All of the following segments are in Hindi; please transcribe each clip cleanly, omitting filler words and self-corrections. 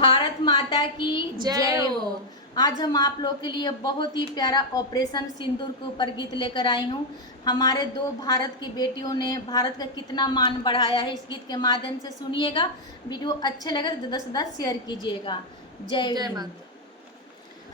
भारत माता की जय हो। आज हम आप लोग के लिए बहुत ही प्यारा ऑपरेशन सिंदूर के ऊपर गीत लेकर आई हूँ। हमारे दो भारत की बेटियों ने भारत का कितना मान बढ़ाया है, इस गीत के माध्यम से सुनिएगा। वीडियो अच्छे लगे तो ज़्यादा से ज़्यादा शेयर कीजिएगा। जय हिंद।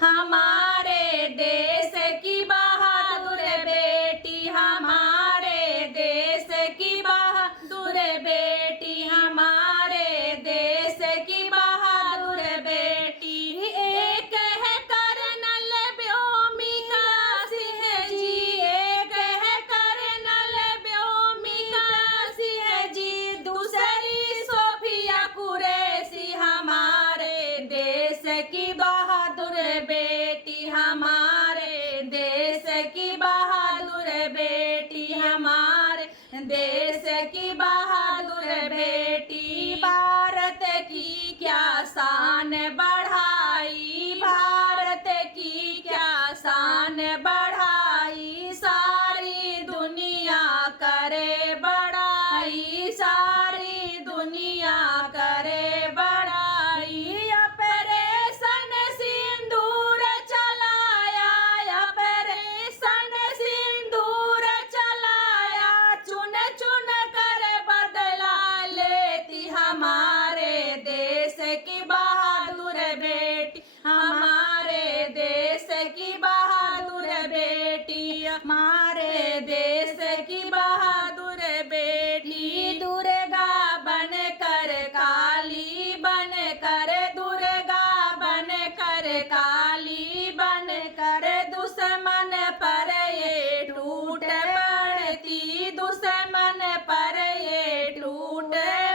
हमारे देश की बहादुर बेटी, हमारे देश की बहादुर बेटी, हमारे देश की बहादुर बेटी। एक है कर्नल व्योमिका सिंह जी, एक है कर्नल व्योमिका सिंह जी, दूसरी सोफिया कुरैशी। हमारे देश की बहादुर बेटी, हमारे देश की बहादुर बेटी, हमारे देश की बहादुर बेटी। भारत की क्या शान बढ़ाई, भारत की क्या शान बढ़ाई, सारी दुनिया करे बड़ाई, सारी दुनिया करे बड़ाई। ऑपरेशन सिंदूर चलाया, ऑपरेशन सिंदूर चलाया, चुन चुन कर बदला लेती हमारे देश की बहादुर बेटी, हमारे देश की बहादुर बेटी, हमारे देश की बहादुर बेटी। दुर्गा बन कर काली बन कर, दुर्गा बन कर काली बन कर, दुश्मन पर ये टूट पड़ती, दुश्मन पर ये टूट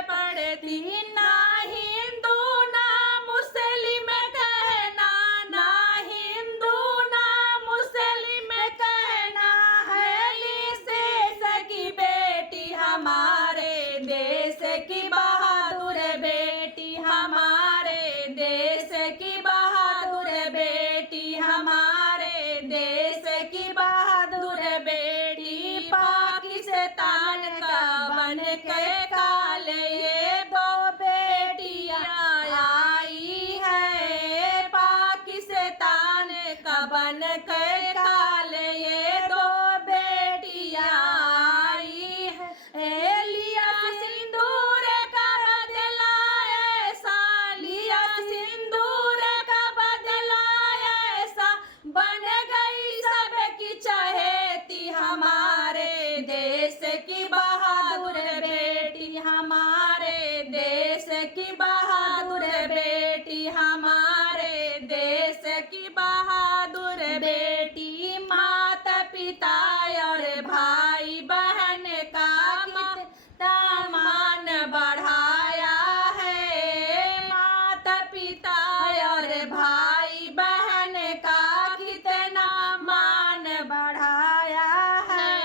पड़ती। ना हिंदू ना मुस्लिम कहना, ना हिंदू ना मुस्लिम कहना, है देश की बेटी, हमारे देश की बहादुर बेटी, हमारे देश की बहादुर बेटी, हमारे देश की बहादुर बेटी। पाकिस्तान का बन के काल ये दो बेटियां आई है, पाकिस्तान का बन के काल ये दो बेटियां आई है। लिया सिंदूर का बदला ऐसा, लिया सिंदूर का बदला ऐसा, बन गई सबकी चहेती हमारे देश की बहादुर बेटी, हमारे देश की बहादुर बेटी, हमारे देश की बहादुर बेटी। माता पिता और भाई बहन का कितना मान बढ़ाया है, माता पिता और भाई बहन का कितना मान बढ़ाया है।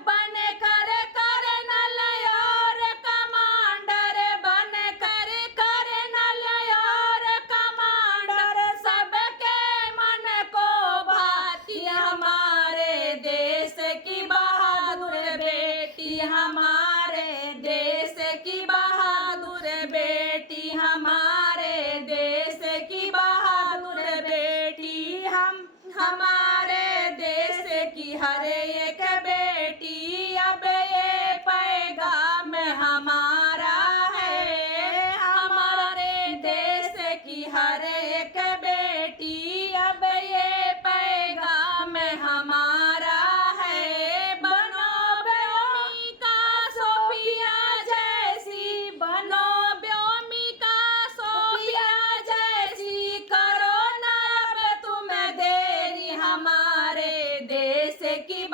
बन कर कर्नल और कमांडर, बन कर कर्नल और कमांडर, सबके मन को भाती हमारे देश की बहादुर बेटी, हमारे देश की बहादुर बेटी, हमारे देश की बहादुर बेटी। हमारे देश की हर एक बेटी अब ये पैगाम हमारा है, हमारे देश की हर एक बेटी अब ये पैगाम हमारा है। बनो व्योमिका सोफिया जैसी, बनो व्योमिका सोफिया जैसी, करो ना अब तुम देरी, हमारे देश की